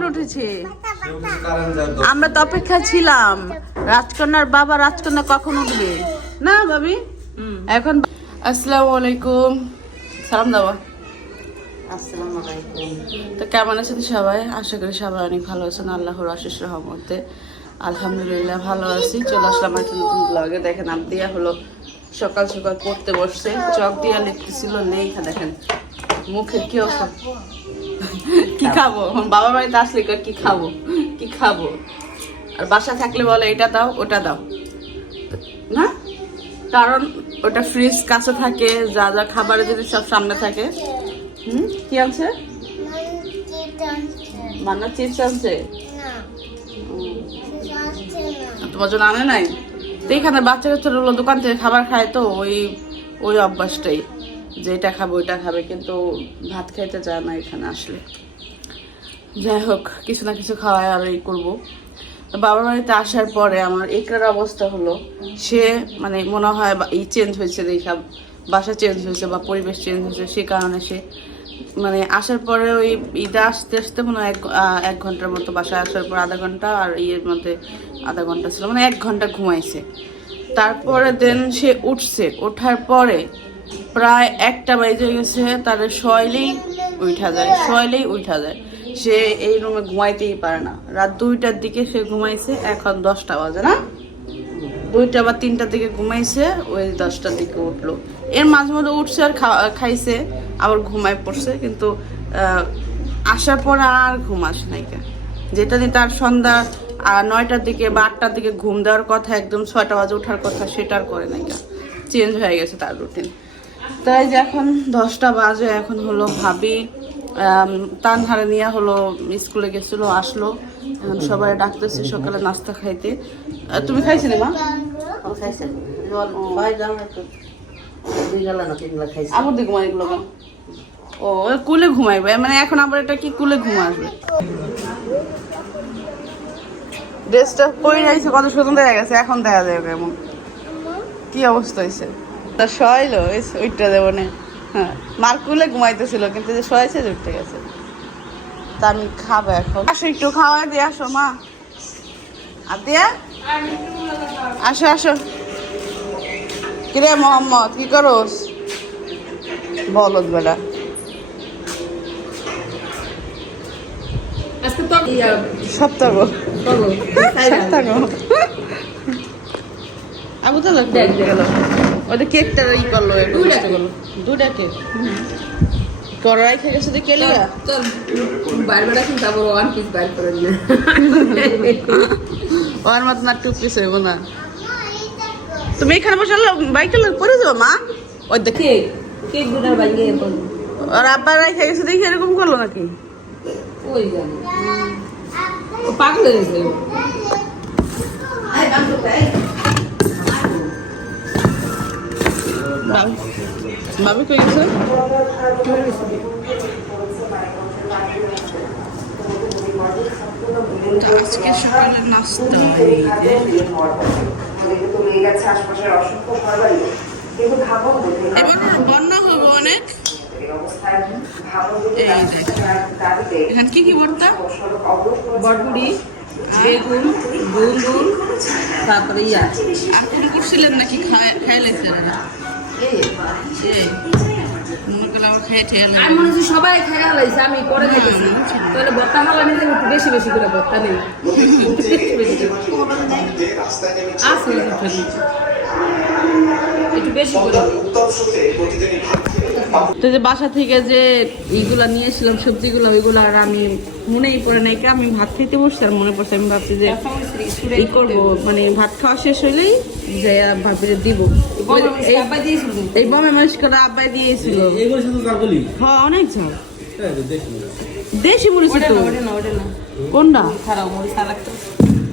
কখন উঠেছে? আমরা তো অপেক্ষা ছিলাম রাজকন্যার বাবা রাজকন্যা কখন উঠবে না ভাবি। এখন আসসালামু আলাইকুম, সালাম দাও। আসসালামু আলাইকুম। তো কেমন আছেন সবাই? আশা করি সবাই অনেক ভালো আছেন আল্লাহর অশেষ রহমতে। আলহামদুলিল্লাহ ভালো আছি। চলে আসলাম একটা নতুন ব্লগে। দেখেন আবদিয়া হলো সকাল সকাল পড়তে বসছে, চক দিয়া লিখতেছিল লেখা। দেখেন মুখের কি অবস্থা। কি খাবো বাবার বাড়িতে আসলে কি খাবো কি খাবো, আর বাসা থাকলে বলে এটা দাও ওটা দাও না, কারণ ওটা ফ্রিজ কাছে থাকে, যা যা খাবারের জিনিস সব সামনে থাকে। কি আনছে? মান্না চিপস আনছে। তোমার জন্য আনে নাই? তো এখানে বাচ্চা কাচ্চারা দোকান থেকে খাবার খায়, তো ওই অভ্যাসটাই যে এটা খাবো ওইটা খাবে, কিন্তু ভাত খাইতে চায় না এখানে আসলে। যাই হোক কিছু না কিছু খাওয়াই আর এই করবো। বাবার বাড়িতে আসার পরে আমার একরার অবস্থা হলো, সে মানে মনে হয় এই চেঞ্জ হয়েছে, এইসব বাসা চেঞ্জ হয়েছে বা পরিবেশ চেঞ্জ হয়েছে, সে কারণে সে মানে আসার পরে ওই ঈদে আসতে আসতে মনে হয় 1 ঘন্টার মতো, বাসায় আসার পর আধা ঘন্টা আর ইয়ের মধ্যে আধা ঘন্টা ছিল, মানে 1 ঘন্টা ঘুমাইছে। তারপরে দেন সে উঠছে, ওঠার পরে প্রায় 1টা বেজে গেছে, তার শোয়াইলেই উঠা যায়। সে এই রুমে ঘুমাইতেই পারে না। রাত 2টার দিকে সে ঘুমাইছে, এখন 10টা বাজে না, 2টা বা 3টার দিকে ঘুমাইছে, ওই 10টার দিকে উঠলো। এর মাঝে মধ্যে উঠছে আর খাইছে, আবার ঘুমায় পড়ছে, কিন্তু আসার পর আর ঘুম আসে নাই। যেটা দিয়ে তার সন্ধ্যা 9টার দিকে বা 8টার দিকে ঘুম দেওয়ার কথা, একদম 6টা বাজে ওঠার কথা, সেটা আর করে নাই। চেঞ্জ হয়ে গেছে তার রুটিন। তাই যে এখন 10টা বাজে, এখন হলো ভাবি তানহারে নিয়ে হলো স্কুলে গেছিলো, আসলো, এখন সবাই ডাকতেছে সকালে নাস্তা খাইতে। তুমি খাইছিলে মা? আমার দিকে ঘুমাই এগুলো ও কুলে ঘুমাইবে, মানে এখন আবার এটা কি কুলে ঘুমা আসবে। ড্রেসটা পরে যাইছে কত সুন্দর দেখা গেছে, এখন দেখা যায় কেমন কি অবস্থা হয়েছে। তা শোয়াইলো ওইটা দেবো না, হ্যাঁ মার কুলে ঘুমাইতেছিল, কিন্তু যে শোয়াইছে উঠতে গেছে। তা আমি খাবো এখন। আসো একটু খাওয়া দিয়ে আসো মা। আর দিয়া আসো আসো। কিরে মোহাম্মদ কি করোস? বলত বেটা। সপ্তাহ আবু তো গেল ওটা কেকটা ই করলো, 2টা কেক কড়াই খেয়ে গেছে দেখে লিয়া ওর মত না 2 পিস হইব না। তুমি এখানে বসে বাইকটা পরে যাবো মা। ওই দেখে ওর আব্বার রাইখে গেছে দেখে এরকম করলো নাকি? পাগল হয়ে গেছে। ভাবি কই গেছে? আজকে সকালে নাস্তা এবার বন্যা হবে অনেক। এখানে কি কি ভর্তা? বটবুড়ি, বেগুন, গুল, তারপরে আর কোনো করছিলেন নাকি? খাইলেছেন না? সবাই খেয়ে লাইছে, আমি পরে খাইতেছি। তাহলে ভর্তা খাওয়া নিলে একটু বেশি বেশি করে ভর্তা নেই, একটু বেশি করে। তো যে বাসা থেকে যে এইগুলা নিয়েছিলাম সবজিগুলো, ওইগুলো আর আমি মনেই পড়ে নাই। আমি ভাত খেতে বসছি আর মনে পড়ছে, আমি ভাবছি যে এই করবো, মানে ভাত খাওয়া শেষ হইলেই যে ভাবি যে দিব। এই বমে মরিচ করে আব্বাই দিয়েছিল। হ্যাঁ অনেক ঝাল, দেশি মরিচ। কোনটা?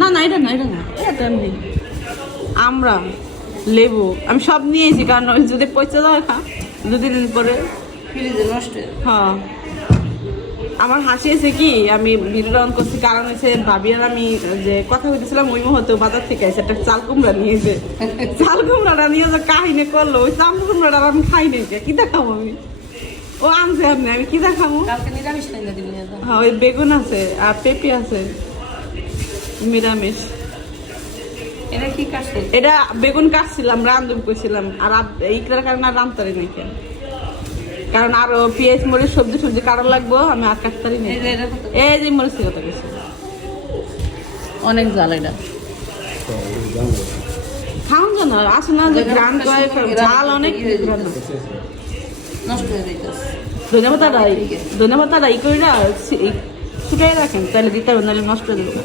না না এটা না, এটা না, এটা নেই। আমরা লেবু আমি সব নিয়েছি, কারণ যদি পয়সা দেওয়া খা 2 দিন পরে ফ্রিজে নষ্ট। হ্যাঁ আমার হাসি আছে কি, আমি ভিডিও অন করছি কারণ হচ্ছে ভাবি আর আমি যে কথা বলতেছিলাম ওই মুহূর্তে বাজার থেকে এসে একটা চাল কুমড়া নিয়েছে। চাল কুমড়াটা নিয়ে যে কাহিনী করলো, ওই চাল কুমড়াটা আমি খাই নাই, কি দেখাবো আমি? ও আনছে আপনি, আমি কি দেখাবো? কালকে নিরামিষ খাইলে দিবি না। হ্যাঁ ওই বেগুন আছে আর পেঁপে আছে নিরামিষ। এটা কি কাটছে? এটা বেগুন কাটছিলাম, রান্ধব কইছিলাম, আর এইটার কারণে আর রান্ধতারি নাই কেন, কারণ আরো পেঁয়াজ মরিচ সবজি কাটা লাগবো, আমি আর কাটতারি নাই। এই যে মরিচের কথা গেছে, অনেক জাল এটা খাওয়ান জানো আসে না যে গ্রাম করে ঝাল অনেক নষ্ট হয়ে যাইতেছে। ধন্যবাদ ই করে ছুটাই রাখেন, তাহলে দিতে হবে, নাহলে নষ্ট হয়ে যাবে।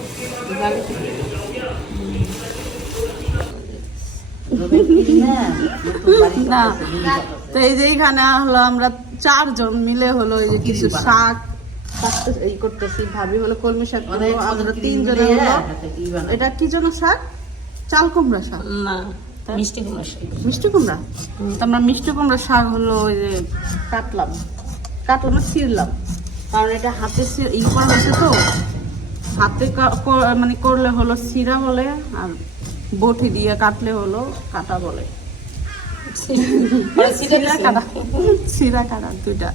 না তো এই যে এইখানে হলো আমরা 4 জন মিলে হলো এই যে কিছু শাক এই করতেছি, ভাবি হলো কলমি শাক, আমরা 3 জনে হলো এটা কি যেন শাক, চাল কুমড়া শাক না মিষ্টি কুমড়া। মিষ্টি কুমড়া, তো আমরা মিষ্টি কুমড়া শাক হলো ওই যে কাটলাম না ছিঁড়লাম, কারণ এটা হাতে ই করা হয়েছে তো, হাতে মানে করলে হলো ছিঁড়া বলে, আর বটি দিয়ে কাটলে হলো কাটা বলে। ছিঁড়া কাটা দুইটা।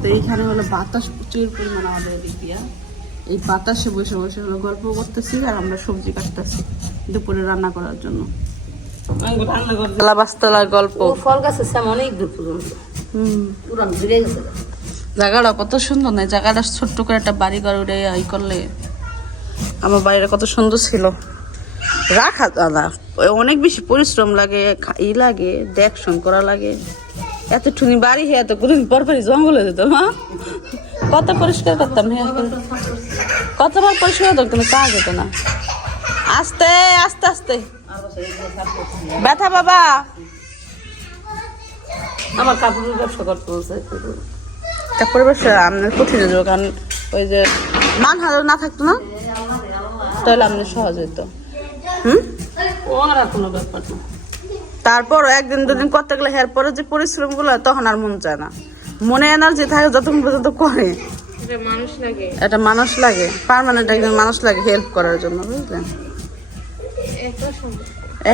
তো এইখানে হলো বাতাস প্রচুর পরিমাণ আমাদের এদিক দিয়া, এই বাতাসে বসে বসে হলো গল্প করতেছি, আর আমরা সবজি কাটতেছি দুপুরে রান্না করার জন্য। গল্প ফল গাছ আছে অনেক দূর পর্যন্ত। জায়গাটা কত সুন্দর, না জায়গাটা ছোট্ট করে একটা বাড়ি ঘর উঠে ই করলে, আমার বাড়িটা কত সুন্দর ছিল। রাখা দাদা অনেক বেশি পরিশ্রম লাগে, ই লাগে, দেখশন করা লাগে, এত টুনি বাড়ি হয়ে এত কোনদিন পরপরই জঙ্গল হয়ে যেত। মা কত পরিষ্কার করতাম, হ্যাঁ কতবার পরিষ্কার করতাম, কিন্তু কাজ যেত না। আস্তে আস্তে আস্তে ব্যথা বাবা। আমার কাপড়ের ব্যবসা করতে বলছে। কাপড়ের ব্যবসা আপনার কঠিন হয়ে যাবে, কারণ ওই যে মান হাজার না থাকতো না, তাহলে আপনার সহজ হইতো। ওরা কোনো ব্যাপার না। তারপর একদিন দুদিন করতে গেলে এর পরে যে পরিশ্রম গুলো তখন আর মন চায় না, মনে এনার্জি থাকে যতক্ষণ পর্যন্ত করে। এটা মানুষ লাগে, পার্মানেন্ট একজন মানুষ লাগে হেল্প করার জন্য, বুঝলেন?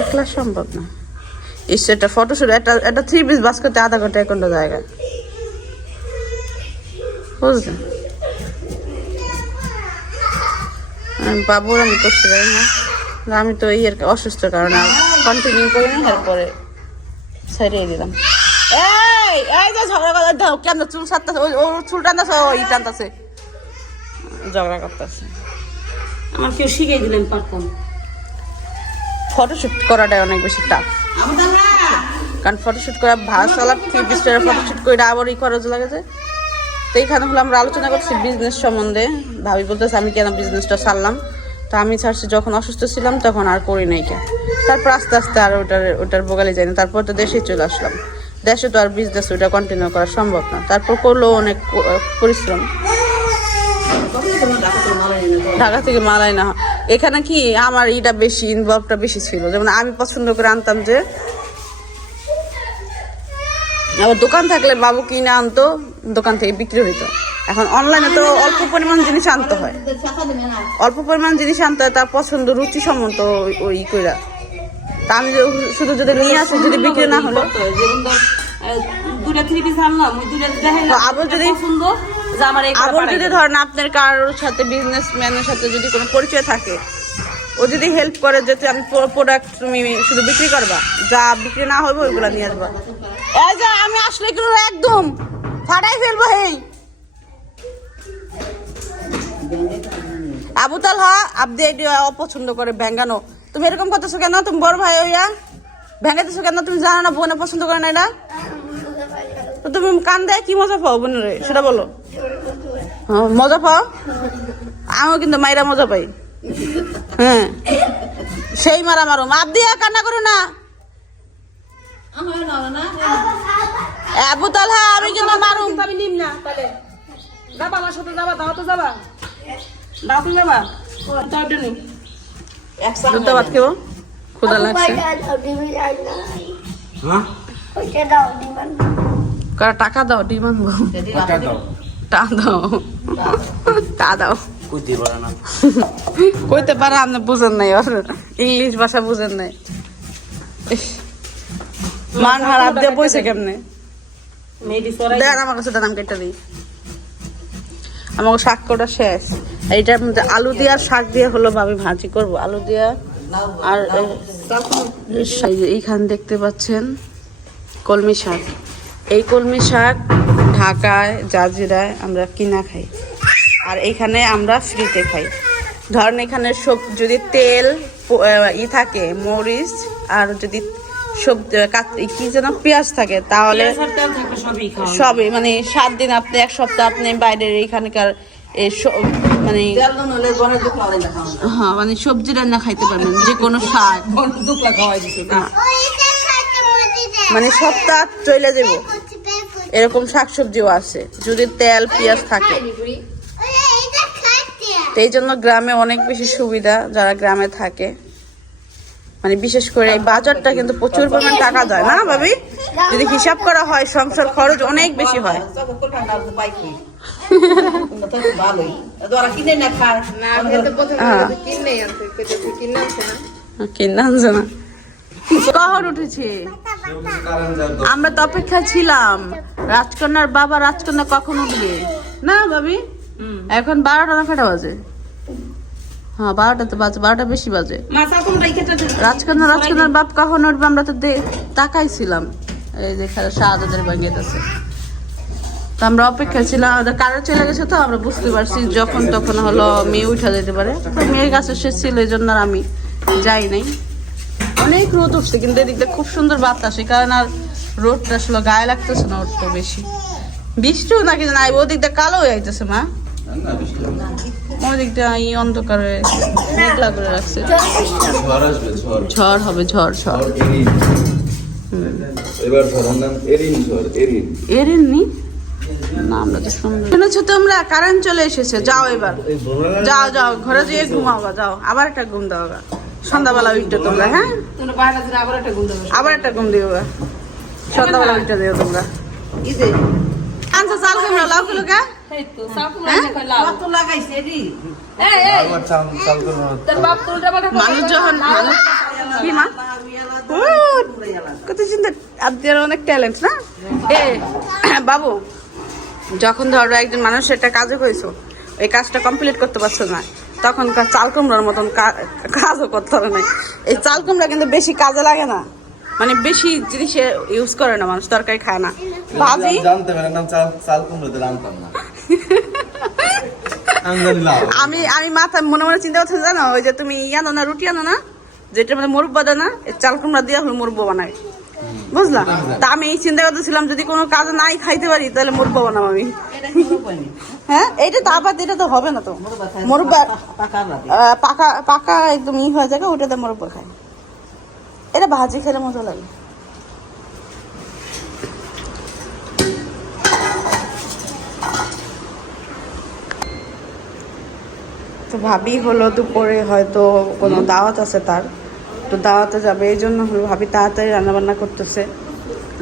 একলা সম্ভব না। এটা ফটোশুট, একটা 3 পিস বাস করতে আধা ঘন্টা 1 ঘন্টা জায়গা, বুঝলেন? বাবুর আমি করতে পারি না, আমি তো এই অসুস্থ কারণে কন্টিনিউ করি না, এরপরে ছেড়ে দিলাম। এই যে ঝগড়া কথা দাও, কেন চুল সারতেছে, ও চুল টানতেছে, ওই টানতেছে, ঝগড়া করতেছে। আমার কেউ শিখিয়ে দিলেন পারতাম। ফটোশুট করাটা অনেক বেশি টাফ, কারণ ফটোশুট করা ভাস চালা 3 পিসের ফটোশুট করে আবার ই খরচ লাগে যায়। তো এইখানে হলো আমরা আলোচনা করছি বিজনেস সম্বন্ধে, ভাবি বলতেছে আমি কেন বিজনেসটা ছাড়লাম। তো আমি ছাড়ছি যখন অসুস্থ ছিলাম, তখন আর করি নাই কেন, তারপর আস্তে আস্তে আর ওটার বোগালে যায়নি, তারপর তো দেশে চলে আসলাম। দেশে তো আর বিজনেস ওটা কন্টিনিউ করা সম্ভব না, তারপর করলেও অনেক পরিশ্রম। ঢাকা থেকে মালাই না, এখানে কি আমার এটা বেশি ইনভলভটা বেশি ছিল, যেমন আমি পছন্দ করে আনতাম, যে আবার দোকান থাকলে বাবু কিনে আনতো, দোকান থেকে বিক্রি হইতো। এখন অনলাইনে তো অল্প পরিমাণ জিনিস আনতে হয়, তার পছন্দ রুচি সম্মত ওই কইরা। তা আমি শুধু যদি নিয়ে আসি, যদি বিক্রি না হলো, আবার যদি ধরেন আপনার কারোর সাথে বিজনেসম্যানের সাথে যদি কোনো পরিচয় থাকে, ও যদি হেল্প করে, যে আমি প্রোডাক্ট তুমি শুধু বিক্রি করবা, যা বিক্রি না হবে ওইগুলা নিয়ে আসবা। এই যে আমি আসলে এগুলো একদম ফাটাই ফেলবো। হেই আবু তালহা আপনি এটি অপছন্দ করে ভেঙ্গানো, তুমি এরকম করতেছো কেন? তুমি বড় ভাই হইয়া ভেঙ্গাতেছো কেন? তুমি জানো না বোনে পছন্দ করে না এটা? তো তুমি কান দেয় কি মজা পাও বোনের, সেটা বলো। মজা পাও? আমিও কিন্তু মাইরা মজা পাই। হ্যাঁ সেই মারা মারো, মাপ দিয়া কান্না করো না। আবু তালহা আমি কিন্তু মারুম। আমি নিম না, তাহলে যাবা আমার সাথে, যাবা দাও তো, যাবা দাও তো, যাবা দাওটা নি দুটো ভাত খেবো, ক্ষুধা লাগছে। টাকা দাও, ডিম আনবো। টা দাও কইতে পারে, আপনি বুঝেন নাই, ওর ইংলিশ ভাষা বুঝেন নাই। মান হারাপ দিয়ে বইছে কেমনে? মেয়েটি সরাই দেন আমার কাছে, দেন আমি কেটে দিই। আমাকে শাক করা শেষ। এইটার মধ্যে আলু দিয়ে আর শাক দিয়ে হলো ভাবি ভাজি করব, আলু দিয়ে। আর এই যে এইখানে দেখতে পাচ্ছেন কলমি শাক। এই কলমি শাক ঢাকায় জাজিরায় আমরা কিনা খাই, আর এইখানে আমরা ফ্রিতে খাই। ধরেন এখানে সব যদি তেল থাকে, মরিচ, আর যদি কি যেন পেঁয়াজ থাকে, তাহলে সবই মানে 7 দিন আপনি 1 সপ্তাহ আপনি বাইরের এইখানকার মানে হ্যাঁ মানে সবজি রান্না খাইতে পারবেন, যে কোনো শাক মানে সপ্তাহ চলে যাব। এরকম শাকসবজিও আছে যদি তেল পেঁয়াজ থাকে। এই জন্য গ্রামে অনেক বেশি সুবিধা, যারা গ্রামে থাকে। মানে বিশেষ করে এই বাজারটা কিন্তু প্রচুর পরিমাণ টাকা যায় না ভাবি, যদি হিসাব করা হয় সংসার খরচ অনেক বেশি হয়। কিনে আনছে না, কখন উঠেছি আমরা তো অপেক্ষা ছিলাম রাজকন্যার বাবা। রাজকন্যা কখন উঠবে না ভাবি? এখন 12টা না কটা বাজে? হ্যাঁ 12টা তো বাজে, 12টা বেশি বাজে। রাজকন্যার বাপ কখন উঠবে আমরা তো তাকাইছিলাম। এই যে শাহজাদের বাঙ্গিতেছে, তো আমরা অপেক্ষা ছিলাম। কারো চলে গেছে তো আমরা বুঝতে পারছি যখন তখন হলো মেয়ে উঠা যেতে পারে। তো মেয়ের কাছে সে ছিল, এই জন্য আর আমি যাই নাই। অনেক রোদ উঠছে কিন্তু এদিকটা খুব সুন্দর বাতাস, কারণ আর রোদটা আসলে গায়ে লাগতেছে না ওর তো বেশি। বৃষ্টিও নাকি নাই, ওদিকটা কালো হয়ে যাইতেছে মা, ওদিকটা এই অন্ধকারে মেঘলা করে রাখছে। ঝড় হবে, ঝড় ঝড়। এরিন নি না, আমরা তো শুনেছো তোমরা কারেন্ট চলে এসেছে। যাও এবার, যাও যাও ঘরে যেয়ে ঘুমাও গা, যাও আবার একটা ঘুম দাও গা সন্ধ্যাবেলা উঠে তোমরা। হ্যাঁ আবার একটা ঘুম দিও গা সন্ধ্যাবেলা উঠে দিও তোমরা। আনসা চাল কুমড়া লাউ কিলো কা মানুষ যখন কি মা কত চিন্তা, আপনার অনেক ট্যালেন্ট না। এ বাবু, যখন ধরো একজন মানুষ একটা কাজে হয়েছো, এই কাজটা কমপ্লিট করতে পারছো না, তখন চাল কুমড়ার মতন কাজও করতে হবে না। এই চাল কুমড়া কিন্তু বেশি কাজে লাগে না, মানে বেশি জিনিস ইউজ করে না মানুষ, তরকারি খায় না। ভাজি আমি মাথা মনে মনে চিন্তা করতে জানো, ওই যে তুমি আনো না, রুটি আনো না, যেটার মধ্যে মুরব্বা দেয় না, চাল কুমড়া দিয়ে হলো মুরব্বা বানায়, বুঝলা? তা আমি এই চিন্তা করতেছিলাম যদি কোনো কাজ নাই খাইতে পারি তাহলে মুরব্বা বানাবো আমি। হ্যাঁ এইটা তো আবার এটা তো হবে না, তো মুরব্বা পাকা পাকা একদম হয়ে যায়, ওটাতে মুরব্বা খায়। এটা ভাজি খেলে মজা লাগে। তো ভাবি হলো দুপুরে হয়তো কোনো দাওয়াত আছে তার, তো দাওয়াতে যাবে, এই জন্য হলো ভাবি তাড়াতাড়ি রান্নাবান্না করতেছে,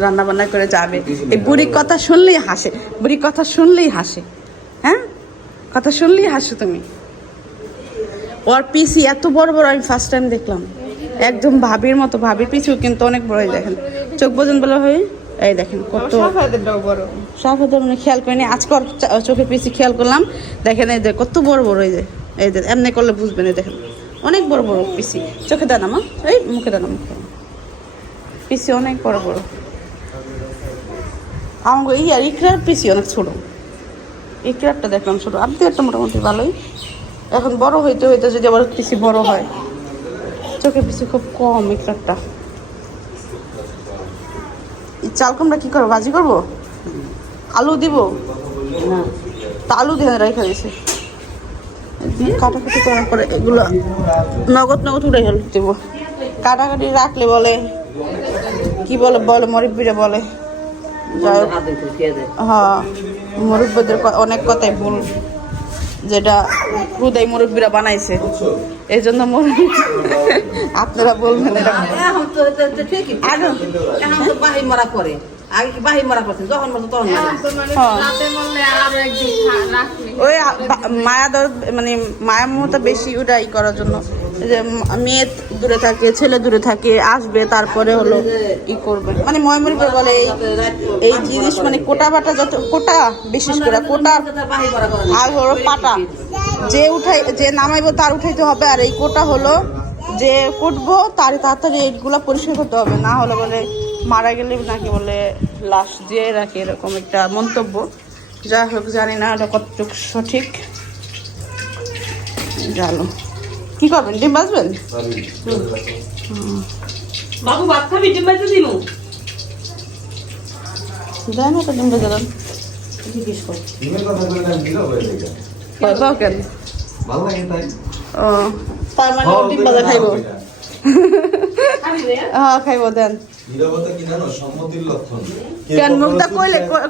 রান্নাবান্না করে যাবে। এই বুড়ির কথা শুনলেই হাসে, বুড়ির কথা শুনলেই হাসে। হ্যাঁ কথা শুনলেই হাসো তুমি। ওর পিসি এত বড় বড় আমি ফার্স্ট টাইম দেখলাম, একদম ভাবির মতো। ভাবির পিছু কিন্তু অনেক বড়, দেখেন চোখ বোঝেন বলা হয়। এই দেখেন কত সাফাদের মানে খেয়াল করিনি, আজকে চোখের পিসি খেয়াল করলাম। দেখেন এই কত বড় বড়, এই যে এই যে এমনি করলে বুঝবেন। এই দেখেন অনেক বড় বড় পিসি, চোখে দানা মা, এই মুখে দানা, মুখে পিসি অনেক বড় বড়। আমার আর ইকরার পিসি অনেক ছোট, ইকরারটা দেখলাম ছোট, আপনি একটা মোটামুটি ভালোই। এখন বড় হইতে হইতে যদি আবার পিসি বড় হয়, চোখের পিসি খুব কম ইকরারটা। চাল কুমড়া কি করবো, ভাজি করবো, আলু দিব না, তা আলু দিয়ে রেখে দিয়েছি। কাটাকুটি করার পরে এগুলো নগদ নগদ উড়ে দেবো। কাটাকাটি রাখলে বলে কি বলে, মুরব্বিরা বলে। হ্যাঁ মুরব্বিদের অনেক কথাই ভুল, যেটা খুদাই মুরব্বিরা বানাইছে, এই জন্য আপনারা বলবেন এটা। বাহি মারা পরে আগে কি বাহি মারা পড়ছে, যখন মতো তখন ওই মায়া দর মানে মায়া মমতা বেশি ওটাই করার জন্য এই যে মেয়ে দূরে থাকে, ছেলে দূরে থাকে, আসবে তারপরে হলো ই করবে, মানে ময়মরি করে বলে এই জিনিস, মানে কোটা বাটা যত কোটা, বিশেষ করে কোটা আর হলো পাটা, যে নামাইবো তার উঠাইতে হবে। আর এই কোটা হলো যে কুটবো তার তাড়াতাড়ি এইগুলা পরিষ্কার করতে হবে, না হলে বলে মারা গেলে নাকি বলে লাশ দিয়ে রাখে, এরকম একটা মন্তব্য। যাই হোক, জানি না এটা কতটুকু সঠিক। জানো কি করবেন, ডিম বাজবেন? বাবু ভাত খাবি? ডিম ভাজতে দিমু। দেন ওটা ডিম ভেজে দেন। জিজ্ঞেস কর। ভয় পাও কেন? ও তার মানে ও ডিম ভাজা খাইবো? খাবি রে? হ্যাঁ খাইবো, দেন। নীরবতা কি জানো সম্মতির লক্ষণ। কেন মুখটা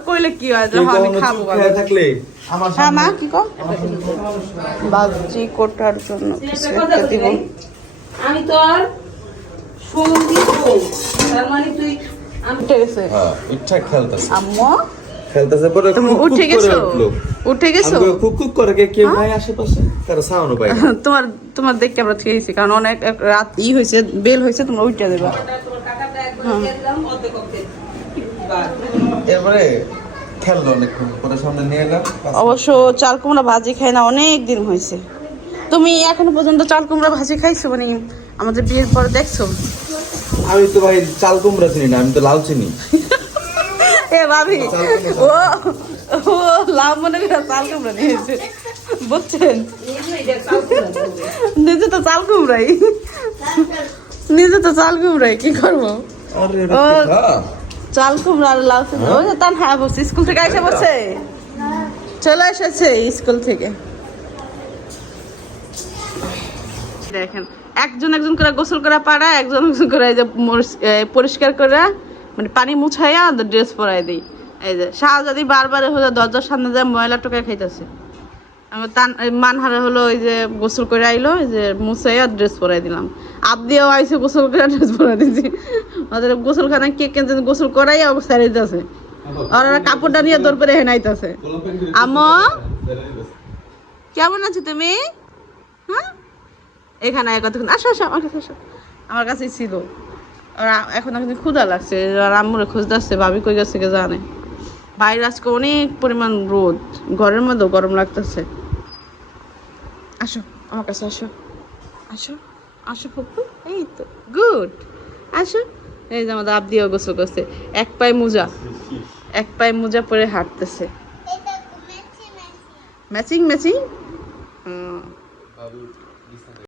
কইলে কি হয়? আমি খাবো। থাকলে আমার হ্যাঁ মা কি কর? বাবজি কোটার জন্য কিছু একটা দিব। আমি তোর সঙ্গী বউ, তার মানে তুই উঠে গেছে হ্যাঁ ইচ্ছা খেলতেছে আম্মু? খেলতেছে পরে তুমি কুক কুক উঠে করে গেছো? উঠলো। উঠে গেছো? আমি কুক কুক করে কেউ নাই আশেপাশে, তার সাউন্ড পাই না। তোমার দেখে আমরা খেয়েছি, কারণ অনেক রাত হয়েছে, বেল হয়েছে, তোমরা উঠে দেবা। তোর কাকাটা একবার দিয়ে দিলাম অর্ধেক অর্ধেক। এরপরে খেললো অনেকক্ষণ, পরে সামনে নিয়ে এলাম। অবশ্য চাল কুমড়া ভাজি খাই না অনেক দিন হয়েছে। তুমি এখনো পর্যন্ত চাল কুমড়া ভাজি খাইছো? মানে আমাদের বিয়ের পরে দেখছো? আমি তো ভাই চাল কুমড়া চিনি না, আমি তো লাউ চিনি। এ ভাবি, ও ও লাভ মনে করে চাল কুমড়া নিয়েছে, বুঝছেন? নিজে তো চাল কুমড়াই, নিজে তো চাল কুমড়াই, কি করবো? আরে ও এটা চাল কুমড়া আর লাউ কুমড়া। ওই যে তার হ্যাঁ বলছে, স্কুল থেকে এসে বলছে, চলে এসেছে স্কুল থেকে। দেখেন, একজন একজন করে গোসল করা পাড়া, একজন একজন করে এই যে পরিষ্কার করা, মানে পানি মুছাইয়া ড্রেস পরাই দিই। এই যে শাহজাদি বারবার হলো দরজার সামনে যায় ময়লা টোকা খাইতেছে। মানহারা হলো ওই যে গোসল করে আইলো, এই যে মুছাইয়া ড্রেস পরাই দিলাম। আবদিও আইসে গোসল করে ড্রেস পরাই দিয়েছি। ওদের গোসলখানা কে কেন গোসল করাইয়া সারি দিতেছে, আর ওরা কাপড়টা নিয়ে দৌড় করে হেনাইতেছে। আম্মু কেমন আছো তুমি? হ্যাঁ এখানে কতক্ষণ, আসো আসো আমার কাছে আসো, আমার কাছেই ছিল। আর এখন ক্ষুধা লাগছে, আর আম্মুরে খুঁজতেছে, ভাবি কই গেছে কে জানে। বাইরে আজকে অনেক পরিমাণ রোদ, ঘরের মধ্যেও গরম লাগতেছে। আসো আমার কাছে আসো, আসো আসো ফুপু, এই তো গুড, আসো। এই যে আমাদের আবদিও গোসল করছে, এক পায়ে মোজা পরে হাঁটতেছে। Matching matching.